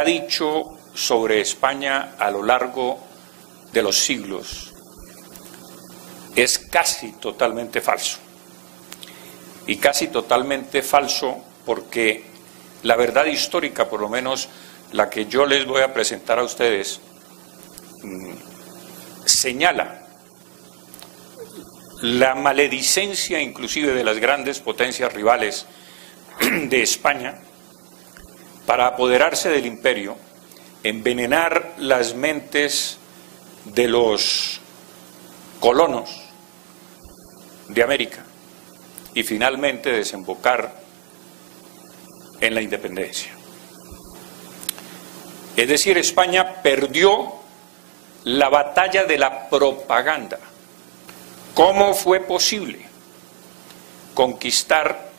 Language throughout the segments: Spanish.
ha dicho sobre España a lo largo de los siglos es casi totalmente falso. Y casi totalmente falso porque la verdad histórica, por lo menos la que yo les voy a presentar a ustedes, señala la maledicencia inclusive de las grandes potencias rivales de España para apoderarse del imperio, envenenar las mentes de los colonos de América y finalmente desembocar en la independencia. Es decir, España perdió la batalla de la propaganda. ¿Cómo fue posible conquistar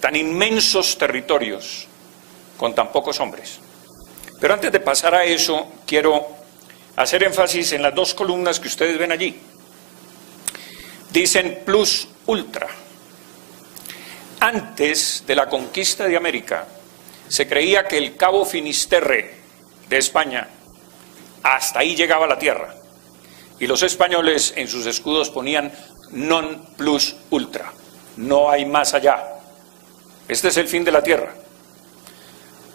tan inmensos territorios con tan pocos hombres? Pero antes de pasar a eso, quiero hacer énfasis en las dos columnas que ustedes ven allí. Dicen plus ultra. Antes de la conquista de América, se creía que el Cabo Finisterre de España, hasta ahí llegaba la tierra. Y los españoles en sus escudos ponían non plus ultra. No hay más allá. Este es el fin de la tierra.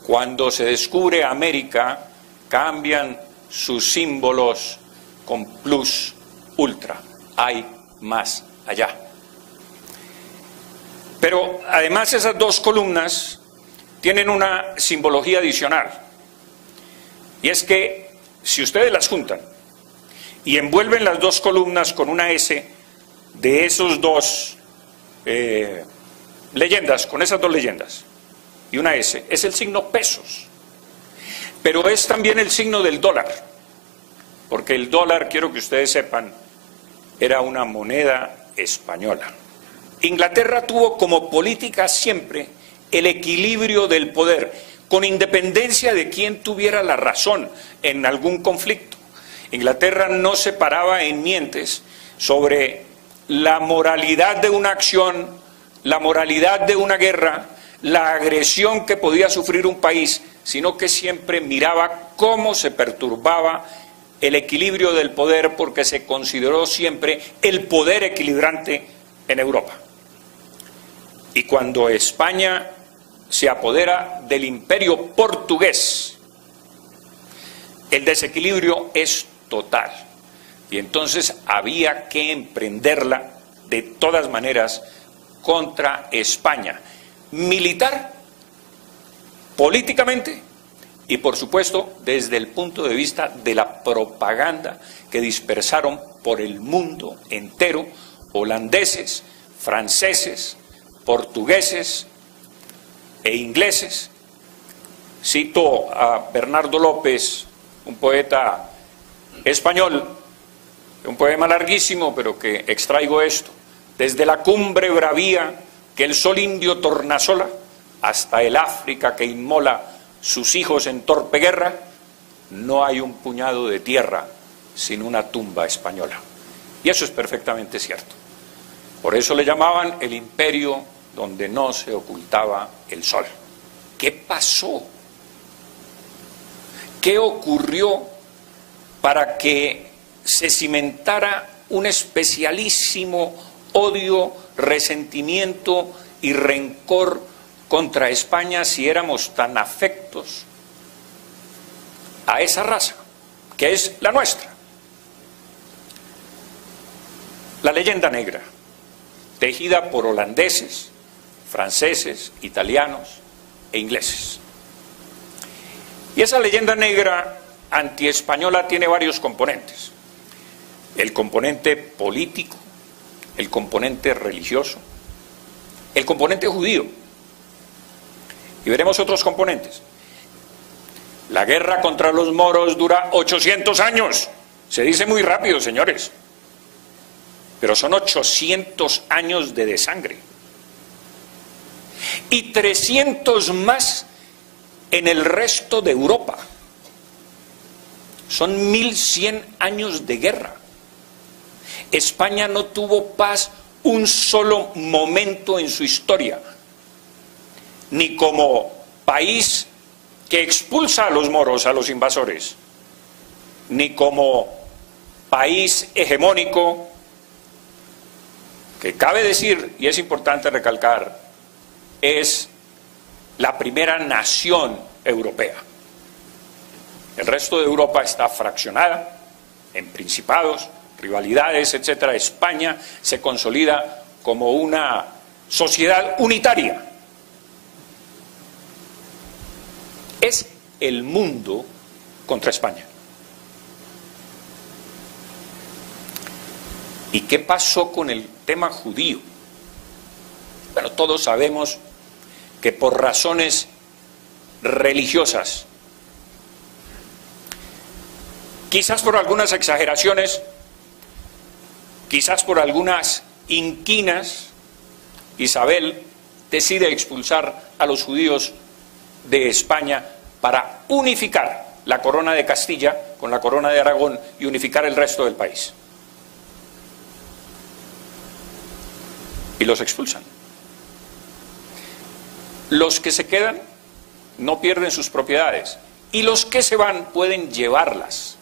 Cuando se descubre América, cambian sus símbolos con plus ultra. Hay más allá. Pero además esas dos columnas tienen una simbología adicional. Y es que si ustedes las juntan y envuelven las dos columnas con una S de esos dos leyendas, con esas dos leyendas y una S, es el signo pesos. Pero es también el signo del dólar, porque el dólar, quiero que ustedes sepan, era una moneda española. Inglaterra tuvo como política siempre el equilibrio del poder, con independencia de quién tuviera la razón en algún conflicto. Inglaterra no se paraba en mientes sobre la moralidad de una acción, la moralidad de una guerra, la agresión que podía sufrir un país, sino que siempre miraba cómo se perturbaba el equilibrio del poder, porque se consideró siempre el poder equilibrante en Europa. Y cuando España se apodera del imperio portugués, el desequilibrio es total. Y entonces había que emprenderla de todas maneras contra España, militar, políticamente y por supuesto desde el punto de vista de la propaganda que dispersaron por el mundo entero holandeses, franceses, portugueses e ingleses. Cito a Bernardo López, un poeta español, un poema larguísimo, pero que extraigo esto: desde la cumbre bravía que el sol indio tornasola, hasta el África que inmola sus hijos en torpe guerra, no hay un puñado de tierra sin una tumba española. Y eso es perfectamente cierto. Por eso le llamaban el imperio donde no se ocultaba el sol. ¿Qué pasó? ¿Qué ocurrió para que se cimentara un especialísimo odio, resentimiento y rencor contra España si éramos tan afectos a esa raza, que es la nuestra? La leyenda negra, tejida por holandeses, franceses, italianos e ingleses. Y esa leyenda negra antiespañola tiene varios componentes: el componente político, el componente religioso, el componente judío, y veremos otros componentes. La guerra contra los moros dura 800 años, se dice muy rápido, señores, pero son 800 años de desangre, y 300 más en el resto de Europa. Son 1100 años de guerra. España no tuvo paz un solo momento en su historia, ni como país que expulsa a los moros, a los invasores, ni como país hegemónico, que cabe decir, y es importante recalcar, es la primera nación europea. El resto de Europa está fraccionada en principados, rivalidades, etcétera. España se consolida como una sociedad unitaria. Es el mundo contra España. ¿Y qué pasó con el tema judío? Bueno, todos sabemos que por razones religiosas, quizás por algunas exageraciones, quizás por algunas inquinas, Isabel decide expulsar a los judíos de España para unificar la corona de Castilla con la corona de Aragón y unificar el resto del país. Y los expulsan. Los que se quedan no pierden sus propiedades y los que se van pueden llevarlas.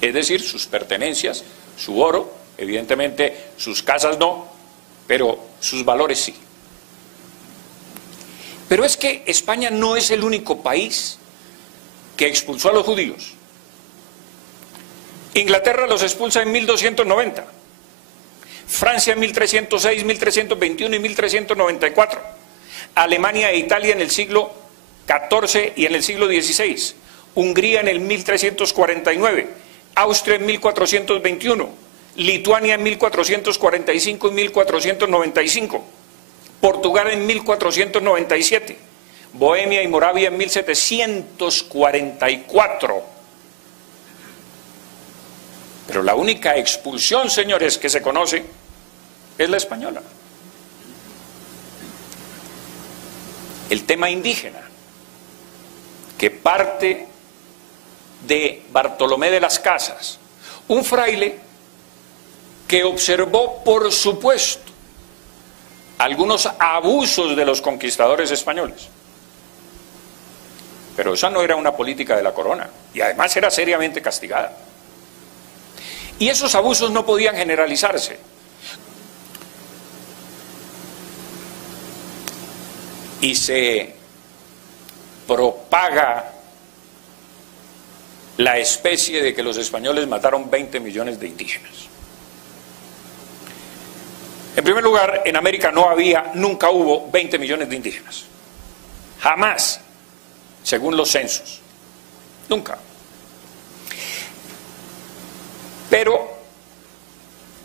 Es decir, sus pertenencias, su oro, evidentemente sus casas no, pero sus valores sí. Pero es que España no es el único país que expulsó a los judíos. Inglaterra los expulsa en 1290, Francia en 1306, 1321 y 1394, Alemania e Italia en el siglo XIV y en el siglo XVI, Hungría en el 1349, Austria en 1421, Lituania en 1445 y 1495, Portugal en 1497, Bohemia y Moravia en 1744. Pero la única expulsión, señores, que se conoce es la española. El tema indígena, que parte de Bartolomé de las Casas, un fraile que observó, por supuesto, algunos abusos de los conquistadores españoles. Pero esa no era una política de la corona, y además era seriamente castigada. Y esos abusos no podían generalizarse. Y se propaga la especie de que los españoles mataron 20 millones de indígenas. En primer lugar, en América no había, nunca hubo 20 millones de indígenas. Jamás, según los censos. Nunca. Pero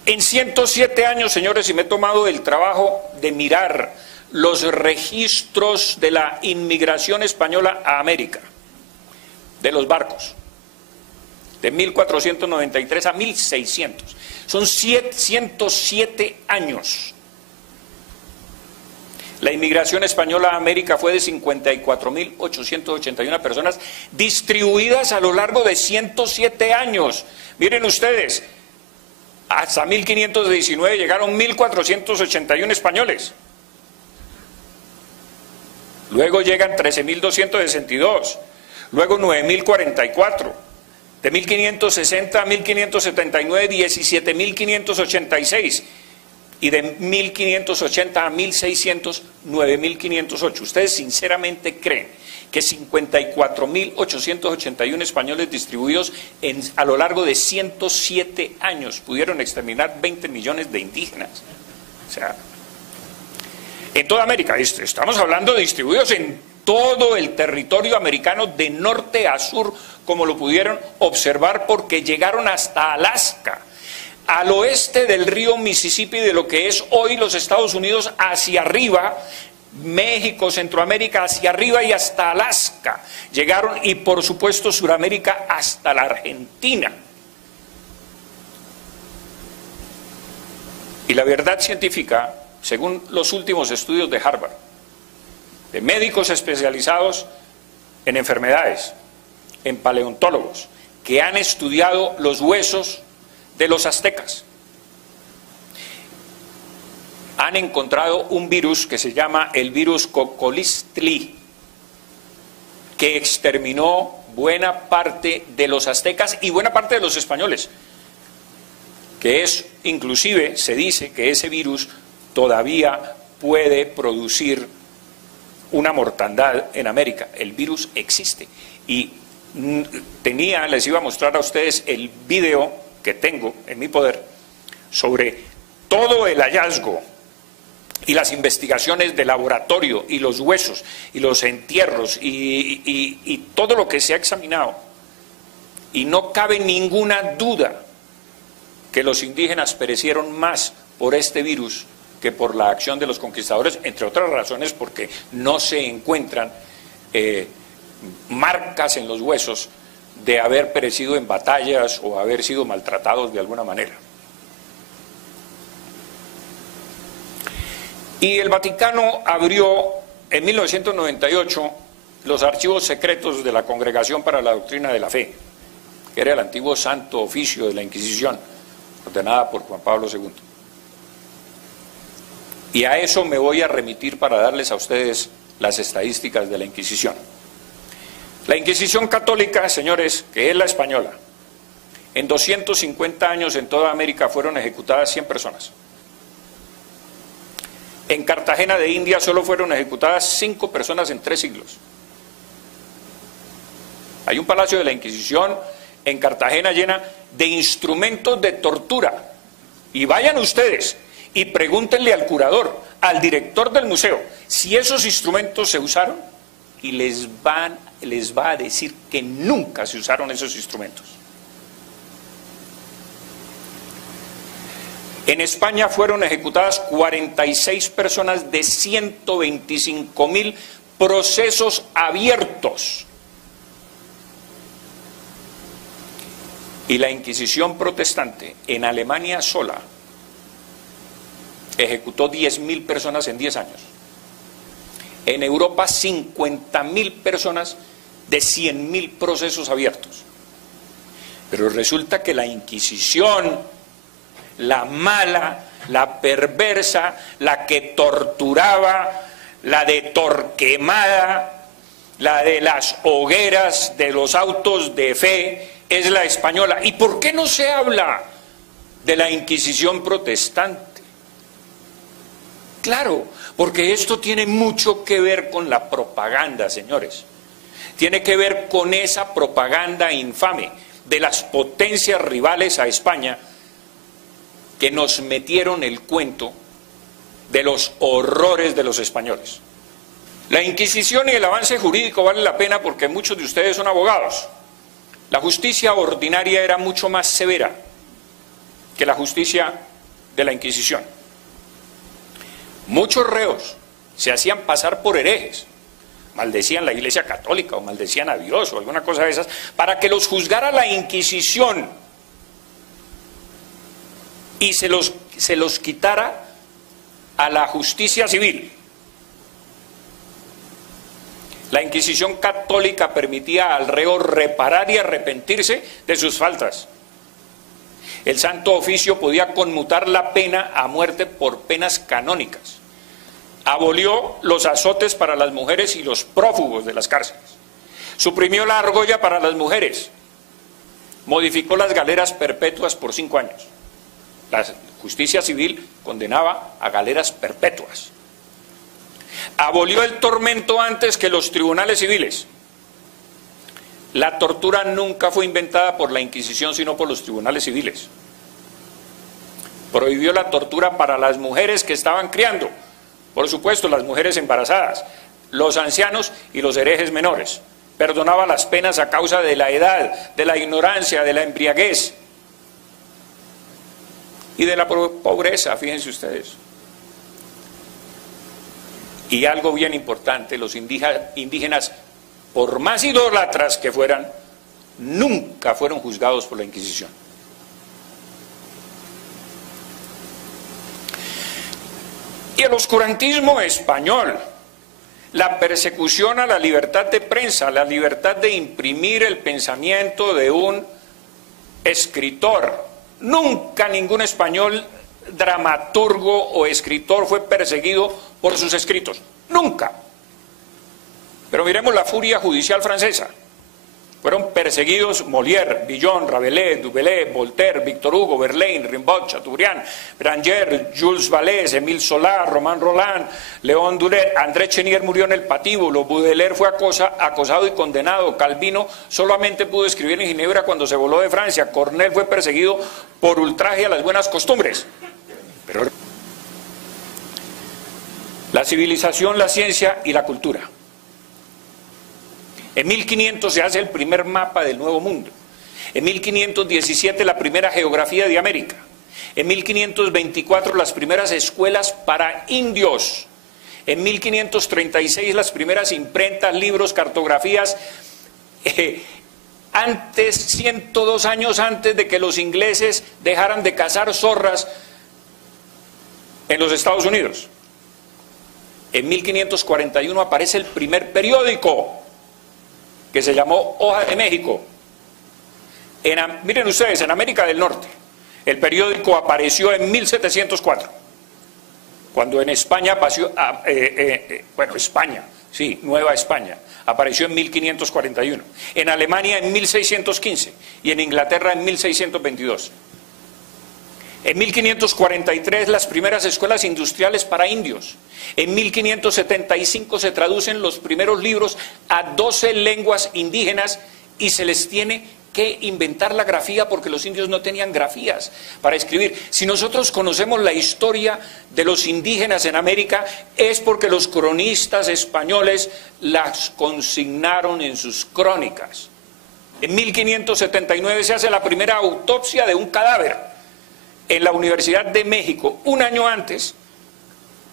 en 107 años, señores, y me he tomado el trabajo de mirar los registros de la inmigración española a América, de los barcos, de 1493 a 1600. Son 107 años. La inmigración española a América fue de 54.881 personas distribuidas a lo largo de 107 años. Miren ustedes, hasta 1519 llegaron 1.481 españoles. Luego llegan 13.262, luego 9.044, de 1.560 a 1.579, 17.586, y de 1.580 a 1.600, 9.508. ¿Ustedes sinceramente creen que 54.881 españoles distribuidos a lo largo de 107 años pudieron exterminar 20 millones de indígenas? O sea, en toda América, estamos hablando de distribuidos en todo el territorio americano de norte a sur, como lo pudieron observar, porque llegaron hasta Alaska, al oeste del río Mississippi, de lo que es hoy los Estados Unidos, hacia arriba, México, Centroamérica, hacia arriba y hasta Alaska. Llegaron, y por supuesto Suramérica, hasta la Argentina. Y la verdad científica, según los últimos estudios de Harvard, de médicos especializados en enfermedades, en paleontólogos, que han estudiado los huesos de los aztecas, han encontrado un virus que se llama el virus Cocolistli, que exterminó buena parte de los aztecas y buena parte de los españoles, que es, inclusive se dice que ese virus todavía puede producir una mortandad en América. El virus existe y les iba a mostrar a ustedes el video que tengo en mi poder sobre todo el hallazgo y las investigaciones de laboratorio y los huesos y los entierros y todo lo que se ha examinado, y no cabe ninguna duda que los indígenas perecieron más por este virus que por la acción de los conquistadores, entre otras razones porque no se encuentran marcas en los huesos de haber perecido en batallas o haber sido maltratados de alguna manera. Y el Vaticano abrió en 1998 los archivos secretos de la Congregación para la Doctrina de la Fe, que era el antiguo Santo Oficio de la Inquisición, ordenada por Juan Pablo II. Y a eso me voy a remitir para darles a ustedes las estadísticas de la Inquisición. La Inquisición católica, señores, que es la española, en 250 años en toda América fueron ejecutadas 100 personas. En Cartagena de India solo fueron ejecutadas 5 personas en 3 siglos. Hay un palacio de la Inquisición en Cartagena llena de instrumentos de tortura. Y vayan ustedes y pregúntenle al curador, al director del museo, si esos instrumentos se usaron, y les va a decir que nunca se usaron esos instrumentos. En España fueron ejecutadas 46 personas de 125.000 procesos abiertos. Y la Inquisición protestante en Alemania sola ejecutó 10.000 personas en 10 años. En Europa 50.000 personas de 100.000 procesos abiertos. Pero resulta que la Inquisición, la mala, la perversa, la que torturaba, la de Torquemada, la de las hogueras, de los autos de fe, es la española. ¿Y por qué no se habla de la Inquisición protestante? Claro, porque esto tiene mucho que ver con la propaganda, señores. Tiene que ver con esa propaganda infame de las potencias rivales a España que nos metieron el cuento de los horrores de los españoles. La Inquisición y el avance jurídico vale la pena porque muchos de ustedes son abogados. La justicia ordinaria era mucho más severa que la justicia de la Inquisición. Muchos reos se hacían pasar por herejes, maldecían la Iglesia Católica o maldecían a Dios o alguna cosa de esas, para que los juzgara la Inquisición y se los quitara a la justicia civil. La Inquisición católica permitía al reo reparar y arrepentirse de sus faltas. El Santo Oficio podía conmutar la pena a muerte por penas canónicas. Abolió los azotes para las mujeres y los prófugos de las cárceles. Suprimió la argolla para las mujeres. Modificó las galeras perpetuas por 5 años. La justicia civil condenaba a galeras perpetuas. Abolió el tormento antes que los tribunales civiles. La tortura nunca fue inventada por la Inquisición, sino por los tribunales civiles. Prohibió la tortura para las mujeres que estaban criando, por supuesto, las mujeres embarazadas, los ancianos y los herejes menores. Perdonaba las penas a causa de la edad, de la ignorancia, de la embriaguez y de la pobreza, fíjense ustedes. Y algo bien importante, los indígenas, por más idólatras que fueran, nunca fueron juzgados por la Inquisición. Y el oscurantismo español, la persecución a la libertad de prensa, la libertad de imprimir el pensamiento de un escritor. Nunca ningún español dramaturgo o escritor fue perseguido por sus escritos. Nunca. Pero miremos la furia judicial francesa. Fueron perseguidos Molière, Villon, Rabelais, Dubélé, Voltaire, Victor Hugo, Verlaine, Rimbaud, Chateaubriand, Branger, Jules Vallée, Émile Zola, Romain Rolland, Léon Duret, André Chenier murió en el patíbulo, Baudelaire fue acosado y condenado, Calvino solamente pudo escribir en Ginebra cuando se voló de Francia, Corneille fue perseguido por ultraje a las buenas costumbres. Pero la civilización, la ciencia y la cultura. En 1500 se hace el primer mapa del Nuevo Mundo. En 1517 la primera geografía de América. En 1524 las primeras escuelas para indios. En 1536 las primeras imprentas, libros, cartografías. Antes, 102 años antes de que los ingleses dejaran de cazar zorras en los Estados Unidos. En 1541 aparece el primer periódico, que se llamó Hoja de México. Miren ustedes, en América del Norte, el periódico apareció en 1704, cuando en España España, sí, Nueva España, apareció en 1541, en Alemania en 1615 y en Inglaterra en 1622. En 1543 las primeras escuelas industriales para indios. En 1575 se traducen los primeros libros a 12 lenguas indígenas y se les tiene que inventar la grafía porque los indios no tenían grafías para escribir. Si nosotros conocemos la historia de los indígenas en América es porque los cronistas españoles las consignaron en sus crónicas. En 1579 se hace la primera autopsia de un cadáver en la Universidad de México, un año antes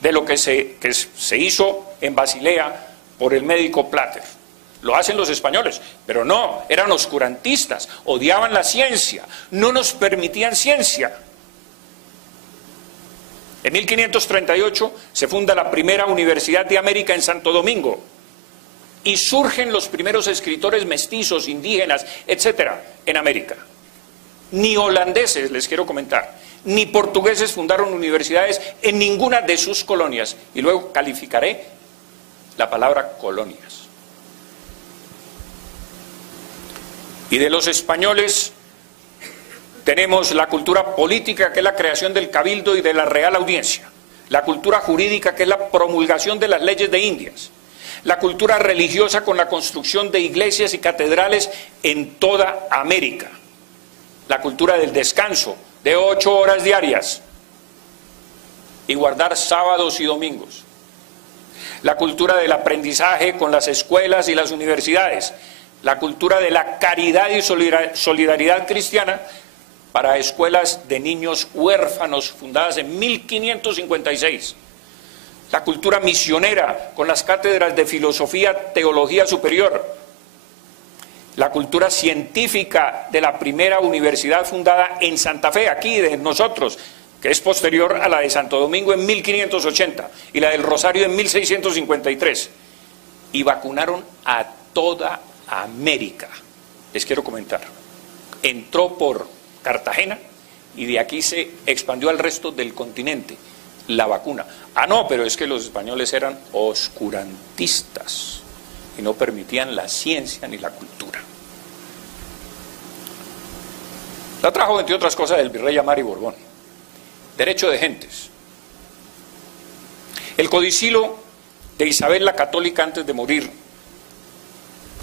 de lo que se hizo en Basilea por el médico Plater. Lo hacen los españoles, pero no, eran oscurantistas, odiaban la ciencia, no nos permitían ciencia. En 1538 se funda la primera Universidad de América en Santo Domingo y surgen los primeros escritores mestizos, indígenas, etcétera, en América. Ni holandeses, les quiero comentar, ni portugueses fundaron universidades en ninguna de sus colonias. Y luego calificaré la palabra colonias. Y de los españoles tenemos la cultura política, que es la creación del cabildo y de la Real Audiencia. La cultura jurídica, que es la promulgación de las leyes de Indias. La cultura religiosa, con la construcción de iglesias y catedrales en toda América. La cultura del descanso, de 8 horas diarias y guardar sábados y domingos. La cultura del aprendizaje con las escuelas y las universidades. La cultura de la caridad y solidaridad cristiana para escuelas de niños huérfanos fundadas en 1556. La cultura misionera con las cátedras de filosofía, teología superior. La cultura científica de la primera universidad fundada en Santa Fe, aquí de nosotros, que es posterior a la de Santo Domingo en 1580 y la del Rosario en 1653. Y vacunaron a toda América. Les quiero comentar. Entró por Cartagena y de aquí se expandió al resto del continente la vacuna. Ah, no, pero es que los españoles eran oscurantistas y no permitían la ciencia ni la cultura. La trajo, entre otras cosas, del virrey Amari Borbón. Derecho de gentes. El codicilo de Isabel la Católica antes de morir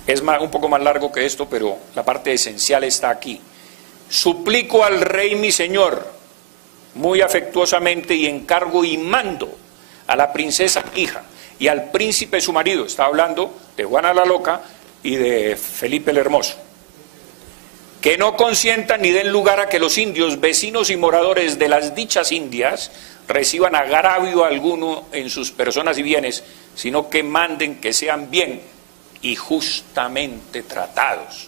es un poco más largo que esto, pero la parte esencial está aquí. Suplico al rey mi señor, muy afectuosamente, y encargo y mando a la princesa hija y al príncipe su marido, está hablando de Juana la Loca y de Felipe el Hermoso, que no consientan ni den lugar a que los indios, vecinos y moradores de las dichas Indias, reciban agravio alguno en sus personas y bienes, sino que manden que sean bien y justamente tratados.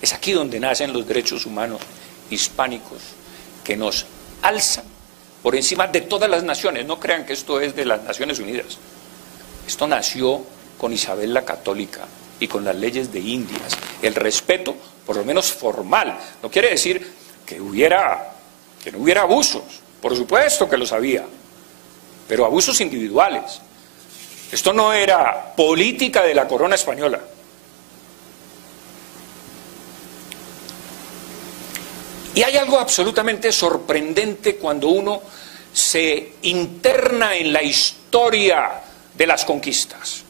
Es aquí donde nacen los derechos humanos hispánicos, que nos alzan por encima de todas las naciones. No crean que esto es de las Naciones Unidas. Esto nació con Isabel la Católica y con las leyes de Indias. El respeto, por lo menos formal, no quiere decir que no hubiera abusos. Por supuesto que los había, pero abusos individuales. Esto no era política de la corona española. Y hay algo absolutamente sorprendente cuando uno se interna en la historia de las conquistas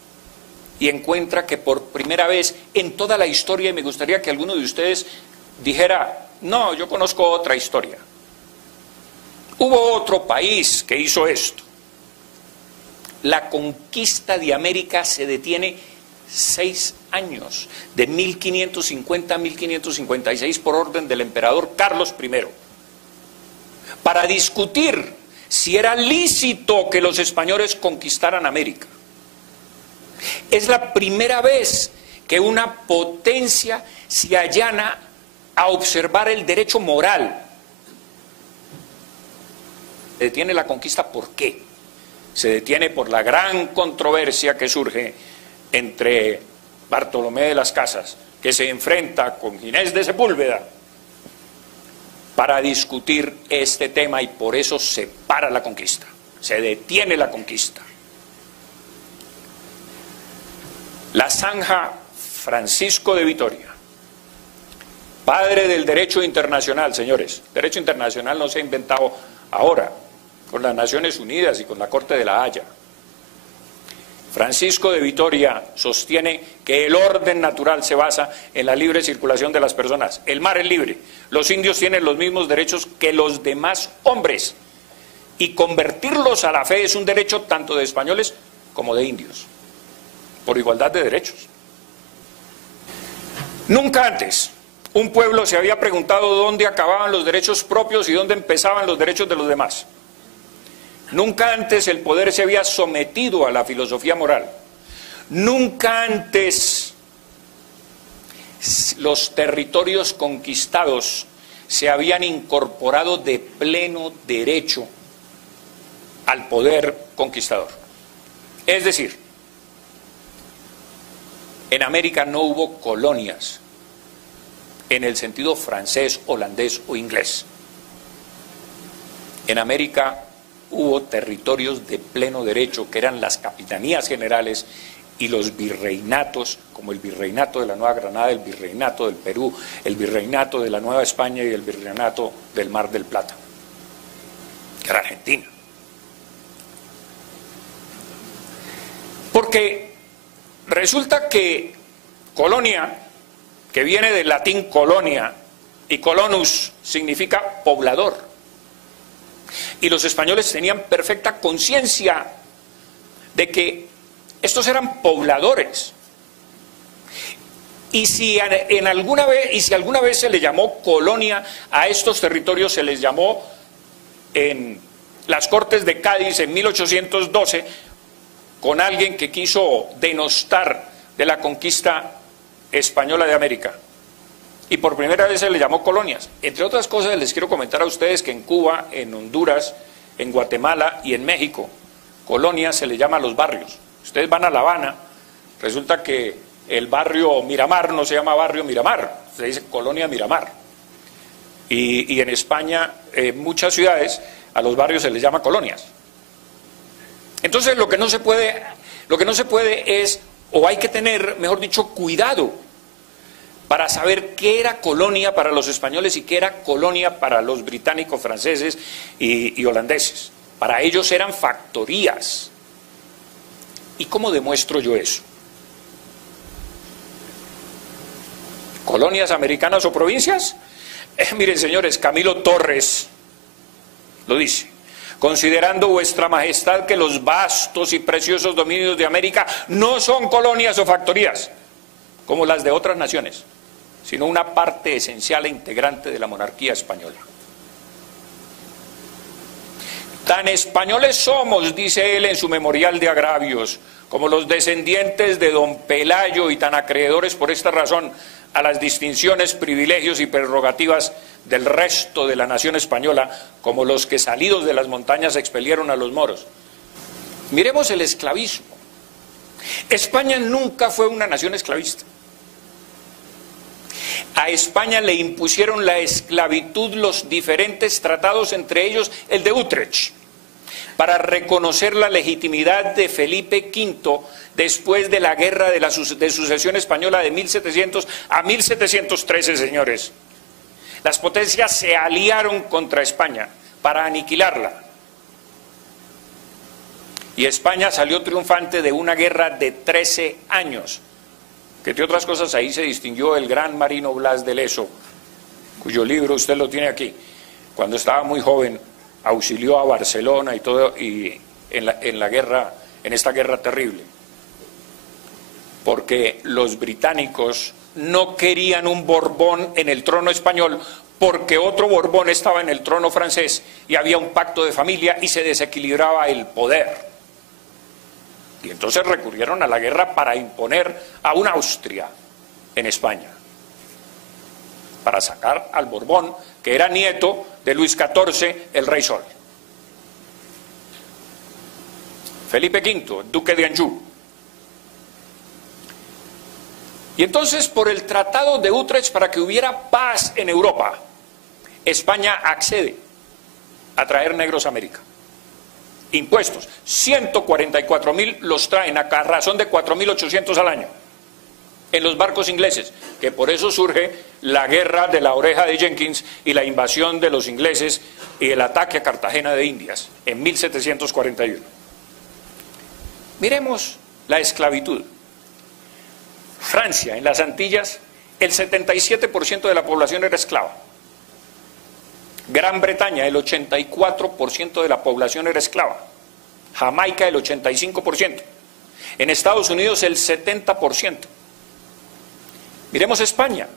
y encuentra que por primera vez en toda la historia, y me gustaría que alguno de ustedes dijera, no, yo conozco otra historia. Hubo otro país que hizo esto. La conquista de América se detiene 6 años, de 1550 a 1556, por orden del emperador Carlos I, para discutir si era lícito que los españoles conquistaran América. Es la primera vez que una potencia se allana a observar el derecho moral. Se detiene la conquista, ¿por qué? Se detiene por la gran controversia que surge entre Bartolomé de las Casas, que se enfrenta con Ginés de Sepúlveda para discutir este tema, y por eso se para la conquista, se detiene la conquista. La zanja Francisco de Vitoria, padre del derecho internacional, señores. Derecho internacional no se ha inventado ahora, con las Naciones Unidas y con la Corte de la Haya. Francisco de Vitoria sostiene que el orden natural se basa en la libre circulación de las personas. El mar es libre. Los indios tienen los mismos derechos que los demás hombres. Y convertirlos a la fe es un derecho tanto de españoles como de indios, por igualdad de derechos. Nunca antes un pueblo se había preguntado dónde acababan los derechos propios y dónde empezaban los derechos de los demás. Nunca antes el poder se había sometido a la filosofía moral. Nunca antes los territorios conquistados se habían incorporado de pleno derecho al poder conquistador. Es decir, en América no hubo colonias en el sentido francés, holandés o inglés. En América hubo territorios de pleno derecho, que eran las capitanías generales y los virreinatos, como el virreinato de la Nueva Granada, el virreinato del Perú, el virreinato de la Nueva España y el virreinato del Mar del Plata, que era Argentina. Porque resulta que colonia, que viene del latín colonia, y colonus significa poblador. Y los españoles tenían perfecta conciencia de que estos eran pobladores. Y si alguna vez se le llamó colonia a estos territorios, se les llamó en las Cortes de Cádiz en 1812, con alguien que quiso denostar de la conquista española de América. Y por primera vez se le llamó colonias. Entre otras cosas, les quiero comentar a ustedes que en Cuba, en Honduras, en Guatemala y en México, colonias se le llama a los barrios. Ustedes van a La Habana, resulta que el barrio Miramar no se llama barrio Miramar, se dice colonia Miramar. Y en España, en muchas ciudades, a los barrios se les llama colonias. Entonces lo que no se puede es, o hay que tener, mejor dicho, cuidado para saber qué era colonia para los españoles y qué era colonia para los británicos, franceses y holandeses. Para ellos eran factorías. ¿Y cómo demuestro yo eso? ¿Colonias americanas o provincias? Miren, señores, Camilo Torres lo dice. Considerando vuestra majestad que los vastos y preciosos dominios de América no son colonias o factorías, como las de otras naciones, sino una parte esencial e integrante de la monarquía española. Tan españoles somos, dice él en su memorial de agravios, como los descendientes de don Pelayo, y tan acreedores por esta razón a las distinciones, privilegios y prerrogativas del resto de la nación española, como los que salidos de las montañas expelieron a los moros. Miremos el esclavismo. España nunca fue una nación esclavista. A España le impusieron la esclavitud los diferentes tratados, entre ellos el de Utrecht. para reconocer la legitimidad de Felipe V después de la guerra de sucesión española de 1700 a 1713, señores. Las potencias se aliaron contra España para aniquilarla. Y España salió triunfante de una guerra de 13 años, que entre otras cosas ahí se distinguió el gran marino Blas de Lezo, cuyo libro usted lo tiene aquí. Cuando estaba muy joven auxilió a Barcelona y todo, y en esta guerra terrible, porque los británicos no querían un Borbón en el trono español, porque otro Borbón estaba en el trono francés y había un pacto de familia y se desequilibraba el poder. Y entonces recurrieron a la guerra para imponer a una Austria en España, para sacar al Borbón, que era nieto de Luis XIV, el Rey Sol. Felipe V, duque de Anjou. Y entonces, por el Tratado de Utrecht, para que hubiera paz en Europa, España accede a traer negros a América. Impuestos, 144.000 los traen a razón de 4.800 al año en los barcos ingleses, que por eso surge la guerra de la Oreja de Jenkins y la invasión de los ingleses y el ataque a Cartagena de Indias en 1741. Miremos la esclavitud. Francia, en las Antillas, el 77% de la población era esclava. Gran Bretaña, el 84% de la población era esclava. Jamaica, el 85%. En Estados Unidos, el 70%. Miremos España,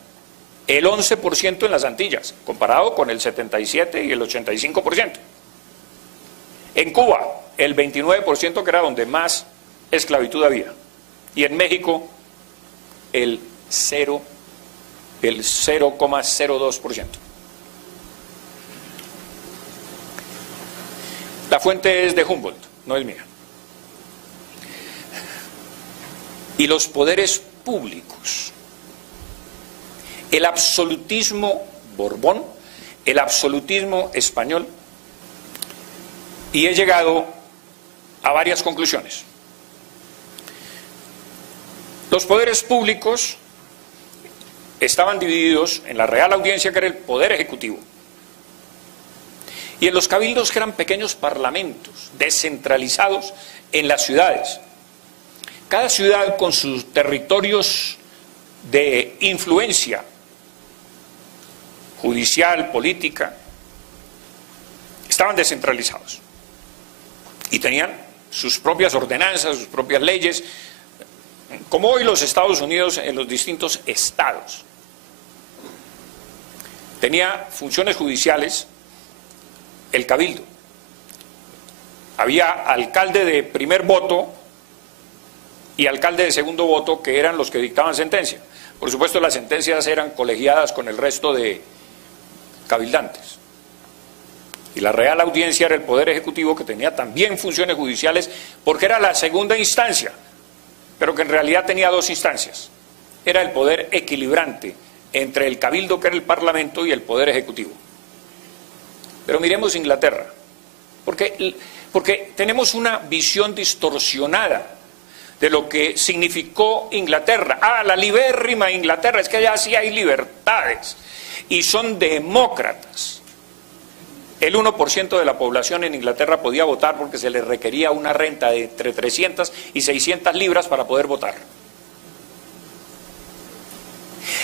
el 11% en las Antillas, comparado con el 77% y el 85%. En Cuba, el 29%, que era donde más esclavitud había. Y en México, el 0,02%. La fuente es de Humboldt, no es mía. Y los poderes públicos, el absolutismo Borbón, el absolutismo español, y he llegado a varias conclusiones. Los poderes públicos estaban divididos en la Real Audiencia, que era el poder ejecutivo, y en los cabildos, que eran pequeños parlamentos descentralizados en las ciudades. Cada ciudad con sus territorios de influencia judicial, política, estaban descentralizados y tenían sus propias ordenanzas, sus propias leyes, como hoy los Estados Unidos en los distintos estados. Tenía funciones judiciales el cabildo. Había alcalde de primer voto y alcalde de segundo voto, que eran los que dictaban sentencia. Por supuesto, las sentencias eran colegiadas con el resto de cabildantes. Y la Real Audiencia era el poder ejecutivo, que tenía también funciones judiciales, porque era la segunda instancia, pero que en realidad tenía dos instancias. Era el poder equilibrante entre el cabildo, que era el parlamento, y el poder ejecutivo. Pero miremos Inglaterra, porque tenemos una visión distorsionada de lo que significó Inglaterra. Ah, la libérrima Inglaterra, es que allá sí hay libertades y son demócratas. El 1% de la población en Inglaterra podía votar porque se les requería una renta de entre 300 y 600 libras para poder votar.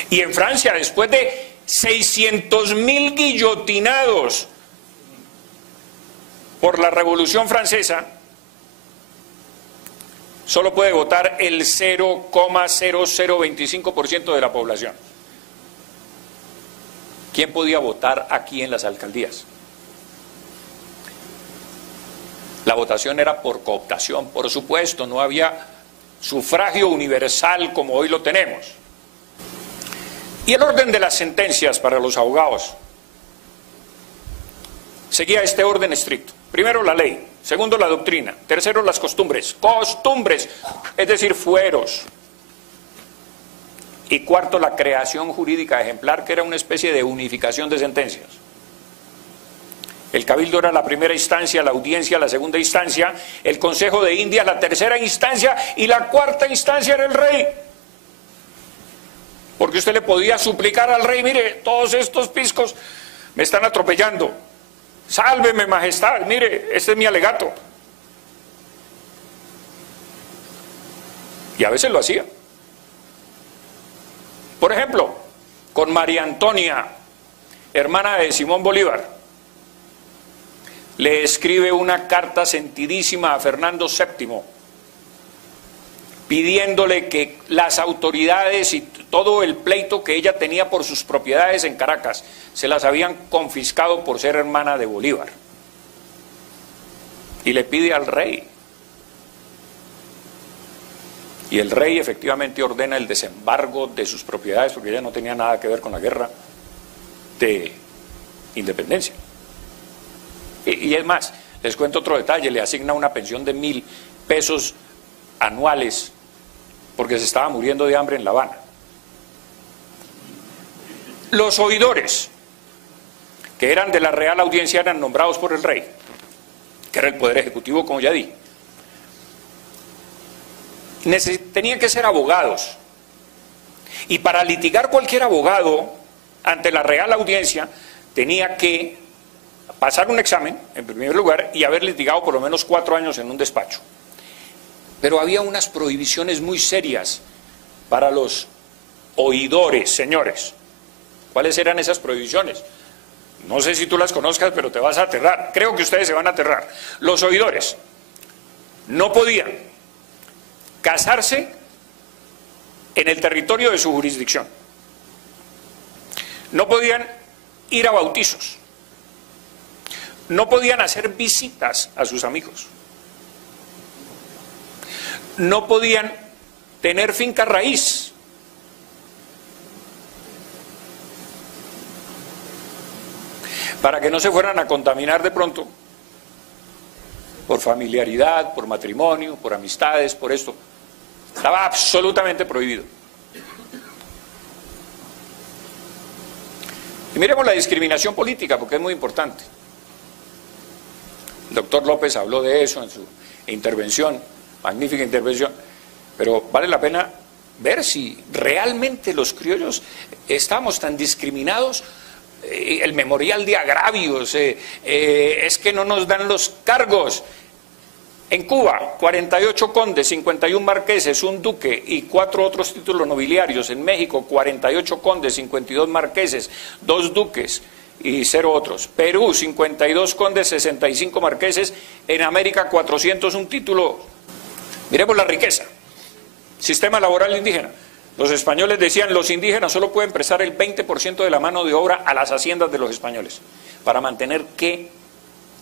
Y en Francia, después de 600.000 guillotinados por la Revolución Francesa, solo puede votar el 0,0025% de la población. ¿Quién podía votar aquí en las alcaldías? La votación era por cooptación, por supuesto, no había sufragio universal como hoy lo tenemos. Y el orden de las sentencias para los abogados seguía este orden estricto. Primero la ley, segundo la doctrina, tercero las costumbres, es decir, fueros. Y cuarto, la creación jurídica ejemplar, que era una especie de unificación de sentencias. El Cabildo era la primera instancia, la audiencia la segunda instancia, el Consejo de Indias la tercera instancia y la cuarta instancia era el rey. Porque usted le podía suplicar al rey, mire, todos estos piscos me están atropellando, sálveme majestad, mire, este es mi alegato. Y a veces lo hacía. Por ejemplo, con María Antonia, hermana de Simón Bolívar, le escribe una carta sentidísima a Fernando VII, pidiéndole que las autoridades y todo el pleito que ella tenía por sus propiedades en Caracas se las habían confiscado por ser hermana de Bolívar. Y le pide al rey. Y el rey efectivamente ordena el desembargo de sus propiedades, porque ella no tenía nada que ver con la guerra de independencia. Y es más, les cuento otro detalle, le asigna una pensión de 1.000 pesos anuales porque se estaba muriendo de hambre en La Habana. Los oidores, que eran de la Real Audiencia, eran nombrados por el rey, que era el poder ejecutivo, como ya di. Tenían que ser abogados. Y para litigar cualquier abogado ante la Real Audiencia tenía que pasar un examen, en primer lugar, y haber litigado por lo menos 4 años en un despacho. Pero había unas prohibiciones muy serias para los oidores, señores. ¿Cuáles eran esas prohibiciones? No sé si tú las conozcas, pero te vas a aterrar. Creo que ustedes se van a aterrar. Los oidores no podían casarse en el territorio de su jurisdicción. No podían ir a bautizos. No podían hacer visitas a sus amigos. No podían tener finca raíz. Para que no se fueran a contaminar de pronto por familiaridad, por matrimonio, por amistades, por esto. Estaba absolutamente prohibido. Y miremos la discriminación política, porque es muy importante. El doctor López habló de eso en su intervención, magnífica intervención, pero vale la pena ver si realmente los criollos estamos tan discriminados. El memorial de agravios, es que no nos dan los cargos. En Cuba, 48 condes, 51 marqueses, un duque y 4 otros títulos nobiliarios. En México, 48 condes, 52 marqueses, 2 duques y 0 otros. Perú, 52 condes, 65 marqueses. En América, 401 títulos. Miremos la riqueza. Sistema laboral indígena. Los españoles decían, los indígenas solo pueden prestar el 20% de la mano de obra a las haciendas de los españoles, para mantener ¿qué?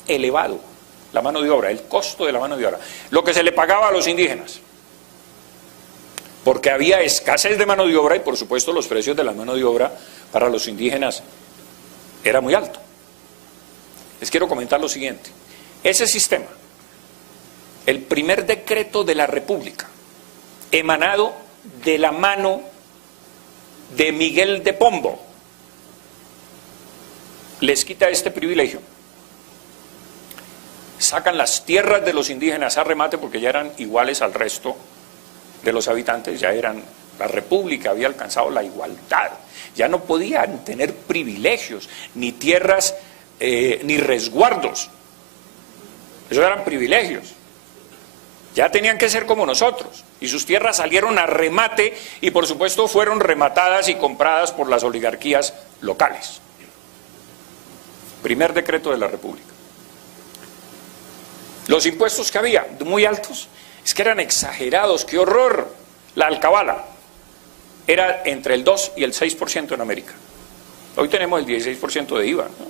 Elevado la mano de obra, el costo de la mano de obra, lo que se le pagaba a los indígenas, porque había escasez de mano de obra y por supuesto los precios de la mano de obra para los indígenas era muy alto. Les quiero comentar lo siguiente, ese sistema, el primer decreto de la República, emanado de la mano de Miguel de Pombo, les quita este privilegio. Sacan las tierras de los indígenas a remate porque ya eran iguales al resto de los habitantes, ya eran, la República había alcanzado la igualdad, ya no podían tener privilegios, ni tierras, ni resguardos, esos eran privilegios. Ya tenían que ser como nosotros, y sus tierras salieron a remate y por supuesto fueron rematadas y compradas por las oligarquías locales. Primer decreto de la República. Los impuestos que había, muy altos, es que eran exagerados, ¡qué horror! La alcabala era entre el 2 y el 6% en América. Hoy tenemos el 16% de IVA, ¿no?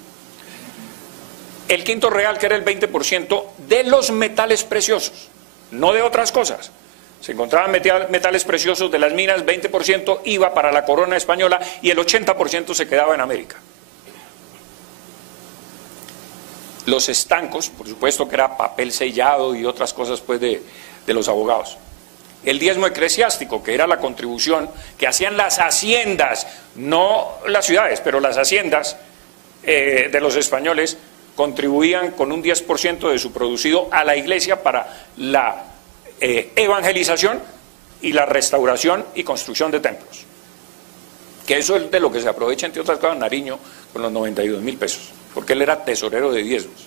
El quinto real, que era el 20% de los metales preciosos, no de otras cosas. Se encontraban metales preciosos de las minas, 20% iba para la corona española y el 80% se quedaba en América. Los estancos, por supuesto que era papel sellado y otras cosas pues de los abogados. El diezmo eclesiástico, que era la contribución que hacían las haciendas, no las ciudades, pero las haciendas de los españoles contribuían con un 10% de su producido a la iglesia para la evangelización y la restauración y construcción de templos. Que eso es de lo que se aprovecha, entre otras cosas, Nariño con los 92.000 pesos, porque él era tesorero de diezmos.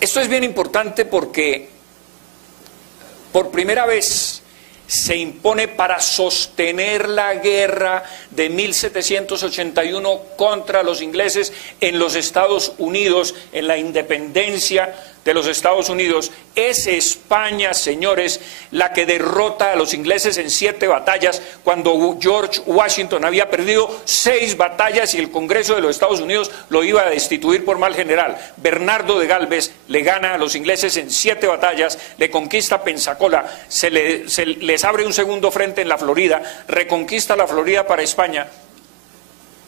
Esto es bien importante porque por primera vez se impone para sostener la guerra de 1781 contra los ingleses en los Estados Unidos, en la independencia de los Estados Unidos. Es España, señores, la que derrota a los ingleses en 7 batallas, cuando George Washington había perdido 6 batallas y el Congreso de los Estados Unidos lo iba a destituir por mal general. Bernardo de Galvez le gana a los ingleses en 7 batallas, le conquista Pensacola, les abre un segundo frente en la Florida, reconquista la Florida para España,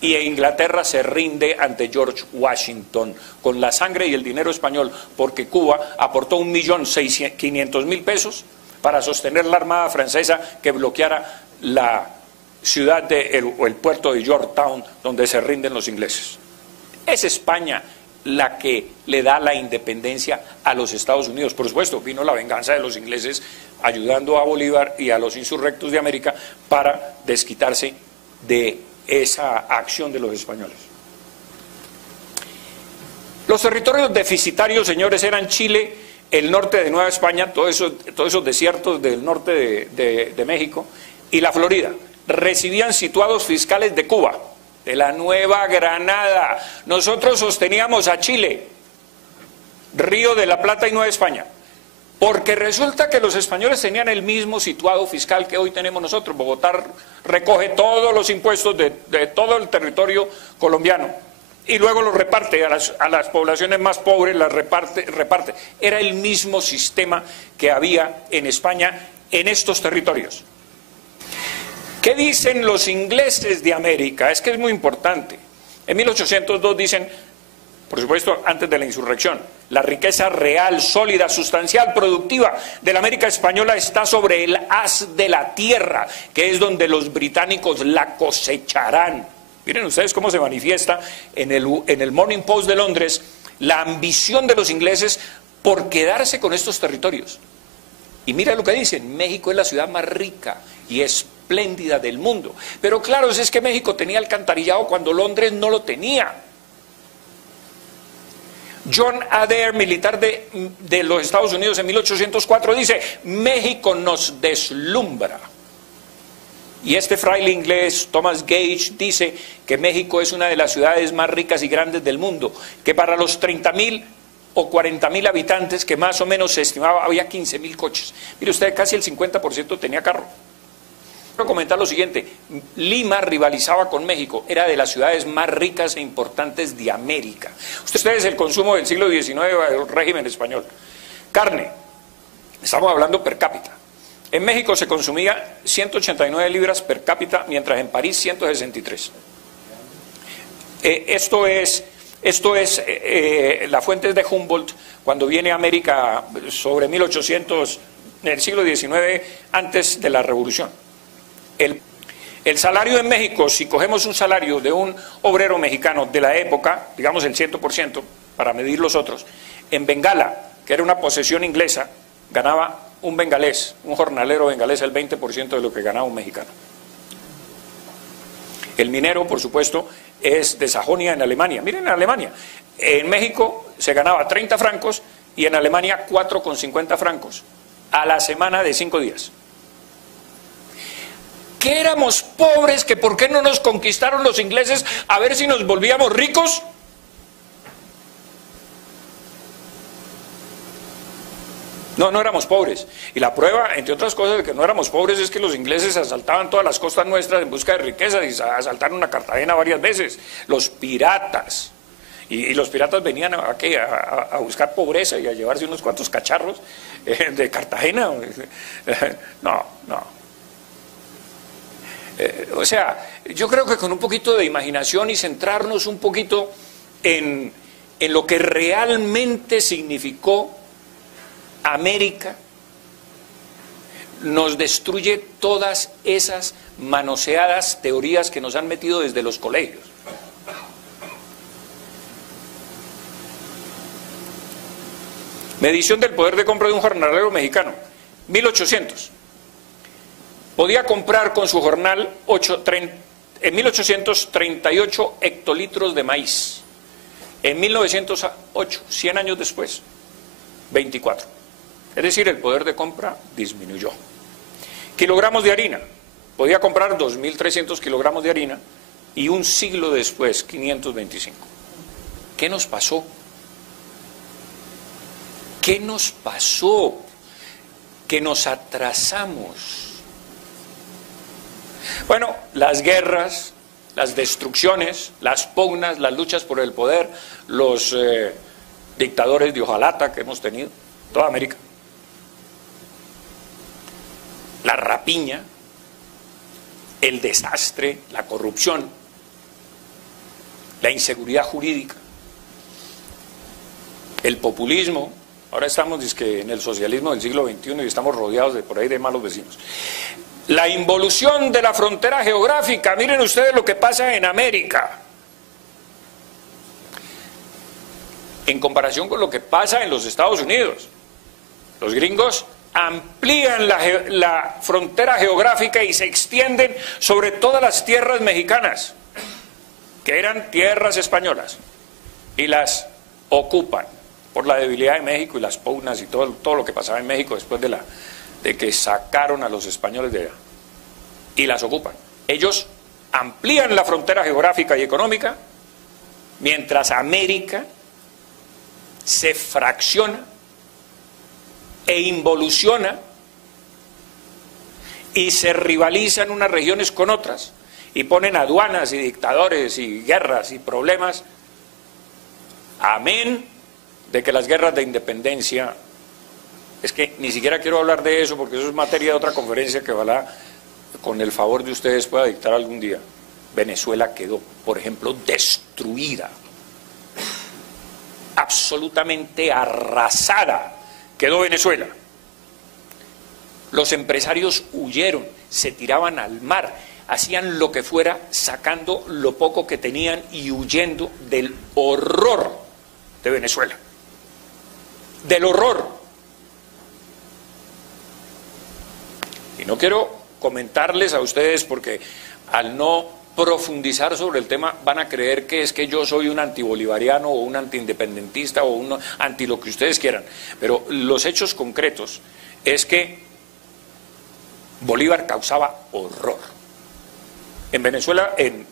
y Inglaterra se rinde ante George Washington con la sangre y el dinero español, porque Cuba aportó 1.500.000 pesos para sostener la armada francesa que bloqueara la ciudad o el puerto de Yorktown, donde se rinden los ingleses. Es España la que le da la independencia a los Estados Unidos. Por supuesto, vino la venganza de los ingleses ayudando a Bolívar y a los insurrectos de América para desquitarse de esa acción de los españoles. Los territorios deficitarios, señores, eran Chile, el norte de Nueva España, todos esos desiertos del norte de México, y la Florida. Recibían situados fiscales de Cuba, de la Nueva Granada. Nosotros sosteníamos a Chile, Río de la Plata y Nueva España, porque resulta que los españoles tenían el mismo situado fiscal que hoy tenemos nosotros. Bogotá recoge todos los impuestos de todo el territorio colombiano y luego los reparte a las poblaciones más pobres, las reparte. Era el mismo sistema que había en España en estos territorios. ¿Qué dicen los ingleses de América? Es que es muy importante. En 1802 dicen, por supuesto, antes de la insurrección, la riqueza real, sólida, sustancial, productiva de la América española está sobre el haz de la tierra, que es donde los británicos la cosecharán. Miren ustedes cómo se manifiesta en el Morning Post de Londres la ambición de los ingleses por quedarse con estos territorios. Y mira lo que dicen: México es la ciudad más rica y espléndida del mundo. Pero claro, es que México tenía alcantarillado cuando Londres no lo tenía. John Adair, militar de los Estados Unidos en 1804, dice: México nos deslumbra. Y este fraile inglés, Thomas Gage, dice que México es una de las ciudades más ricas y grandes del mundo, que para los 30.000 o 40.000 habitantes, que más o menos se estimaba, había 15.000 coches. Mire usted, casi el 50% tenía carro. Quiero comentar lo siguiente: Lima rivalizaba con México, era de las ciudades más ricas e importantes de América. Ustedes, el consumo del siglo XIX del régimen español. Carne, estamos hablando per cápita. En México se consumía 189 libras per cápita, mientras en París 163. Esto es la fuente es de Humboldt, cuando viene a América sobre 1800, en el siglo XIX, antes de la Revolución. El salario en México, si cogemos un salario de un obrero mexicano de la época, digamos el 100%, para medir los otros, en Bengala, que era una posesión inglesa, ganaba un bengalés, un jornalero bengalés, el 20% de lo que ganaba un mexicano. El minero, por supuesto, es de Sajonia, en Alemania. Miren, en Alemania, en México se ganaba 30 francos y en Alemania 4,50 francos a la semana de 5 días. ¿Que éramos pobres? ¿Que por qué no nos conquistaron los ingleses a ver si nos volvíamos ricos? No, no éramos pobres. Y la prueba, entre otras cosas, de que no éramos pobres es que los ingleses asaltaban todas las costas nuestras en busca de riquezas y asaltaron a Cartagena varias veces. Los piratas. Y los piratas venían a buscar pobreza y a llevarse unos cuantos cacharros de Cartagena. No, no. O sea, yo creo que con un poquito de imaginación y centrarnos un poquito en lo que realmente significó América, nos destruye todas esas manoseadas teorías que nos han metido desde los colegios. Medición del poder de compra de un jornalero mexicano, 1800. Podía comprar con su jornal en 1838 hectolitros de maíz. En 1908, 100 años después, 24. Es decir, el poder de compra disminuyó. Kilogramos de harina. Podía comprar 2.300 kilogramos de harina y un siglo después, 525. ¿Qué nos pasó? ¿Qué nos pasó? Que nos atrasamos. Bueno, las guerras, las destrucciones, las pugnas, las luchas por el poder, los dictadores de hojalata que hemos tenido, toda América. La rapiña, el desastre, la corrupción, la inseguridad jurídica, el populismo. Ahora estamos dizque, en el socialismo del siglo XXI y estamos rodeados de por ahí de malos vecinos. La involución de la frontera geográfica. Miren ustedes lo que pasa en América en comparación con lo que pasa en los Estados Unidos. Los gringos amplían la frontera geográfica y se extienden sobre todas las tierras mexicanas, que eran tierras españolas, y las ocupan por la debilidad de México y las pugnas y todo lo que pasaba en México después de que sacaron a los españoles de allá, y las ocupan. Ellos amplían la frontera geográfica y económica, mientras América se fracciona e involuciona y se rivalizan unas regiones con otras y ponen aduanas y dictadores y guerras y problemas, amén de que las guerras de independencia, es que ni siquiera quiero hablar de eso porque eso es materia de otra conferencia que ojalá con el favor de ustedes pueda dictar algún día. Venezuela quedó, por ejemplo, destruida, absolutamente arrasada quedó Venezuela. Los empresarios huyeron, se tiraban al mar, hacían lo que fuera, sacando lo poco que tenían y huyendo del horror de Venezuela. Del horror. Y no quiero comentarles a ustedes porque al no profundizar sobre el tema van a creer que es que yo soy un antibolivariano o un antiindependentista o un anti lo que ustedes quieran, pero los hechos concretos es que Bolívar causaba horror. En Venezuela, en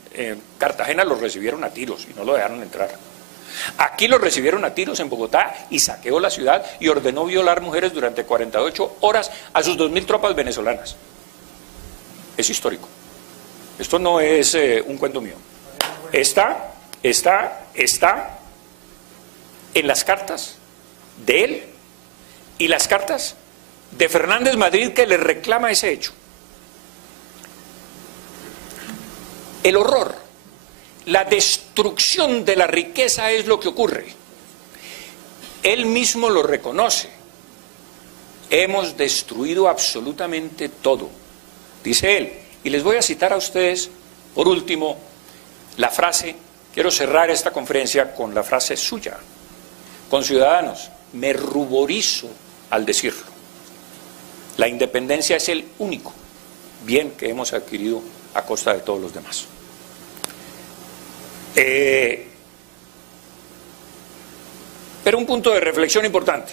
Cartagena los recibieron a tiros y no lo dejaron entrar. Aquí los recibieron a tiros en Bogotá y saqueó la ciudad y ordenó violar mujeres durante 48 horas a sus 2.000 tropas venezolanas. Es histórico. Esto no es un cuento mío. Está en las cartas de él y las cartas de Fernández Madrid que le reclama ese hecho. El horror, la destrucción de la riqueza es lo que ocurre. Él mismo lo reconoce. Hemos destruido absolutamente todo, dice él. Y les voy a citar a ustedes, por último, la frase, quiero cerrar esta conferencia con la frase suya. Conciudadanos, me ruborizo al decirlo. La independencia es el único bien que hemos adquirido a costa de todos los demás. Pero un punto de reflexión importante,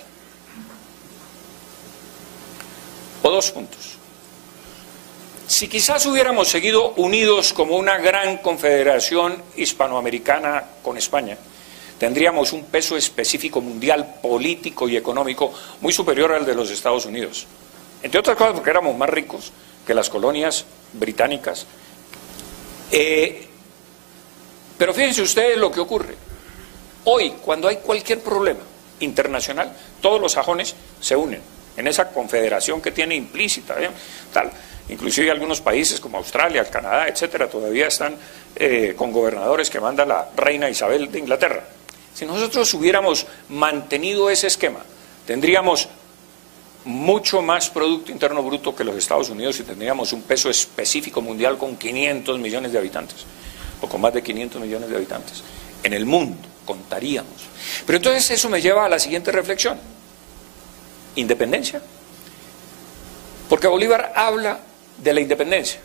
o dos puntos. Si quizás hubiéramos seguido unidos como una gran confederación hispanoamericana con España, tendríamos un peso específico mundial, político y económico muy superior al de los Estados Unidos. Entre otras cosas porque éramos más ricos que las colonias británicas. Pero fíjense ustedes lo que ocurre. Hoy, cuando hay cualquier problema internacional, todos los sajones se unen en esa confederación que tiene implícita, tal. Inclusive algunos países como Australia, el Canadá, etcétera, todavía están con gobernadores que manda la reina Isabel de Inglaterra. Si nosotros hubiéramos mantenido ese esquema, tendríamos mucho más Producto Interno Bruto que los Estados Unidos y tendríamos un peso específico mundial con 500 millones de habitantes, o con más de 500 millones de habitantes. En el mundo contaríamos. Pero entonces eso me lleva a la siguiente reflexión. independencia. Porque Bolívar habla de la independencia.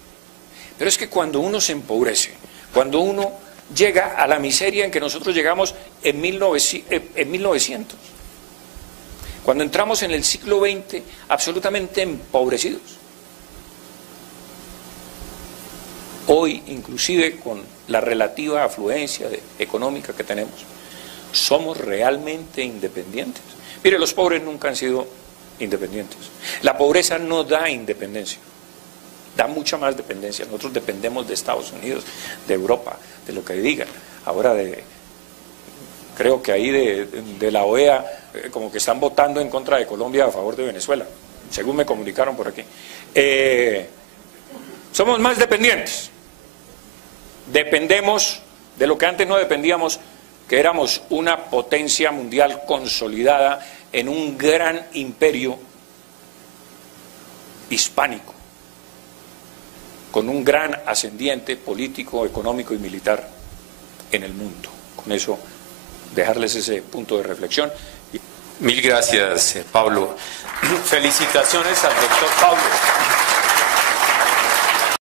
Pero es que cuando uno se empobrece, cuando uno llega a la miseria en que nosotros llegamos en 1900, cuando entramos en el siglo XX absolutamente empobrecidos, hoy inclusive con la relativa afluencia económica que tenemos, somos realmente independientes. Mire, los pobres nunca han sido independientes. La pobreza no da independencia, da mucha más dependencia. Nosotros dependemos de Estados Unidos, de Europa, de lo que digan. Ahora creo que ahí de la OEA como que están votando en contra de Colombia a favor de Venezuela, según me comunicaron por aquí. Somos más dependientes. Dependemos de lo que antes no dependíamos, que éramos una potencia mundial consolidada en un gran imperio hispánico, con un gran ascendiente político, económico y militar en el mundo. Con eso, dejarles ese punto de reflexión. Mil gracias, Pablo. Felicitaciones al doctor Pablo.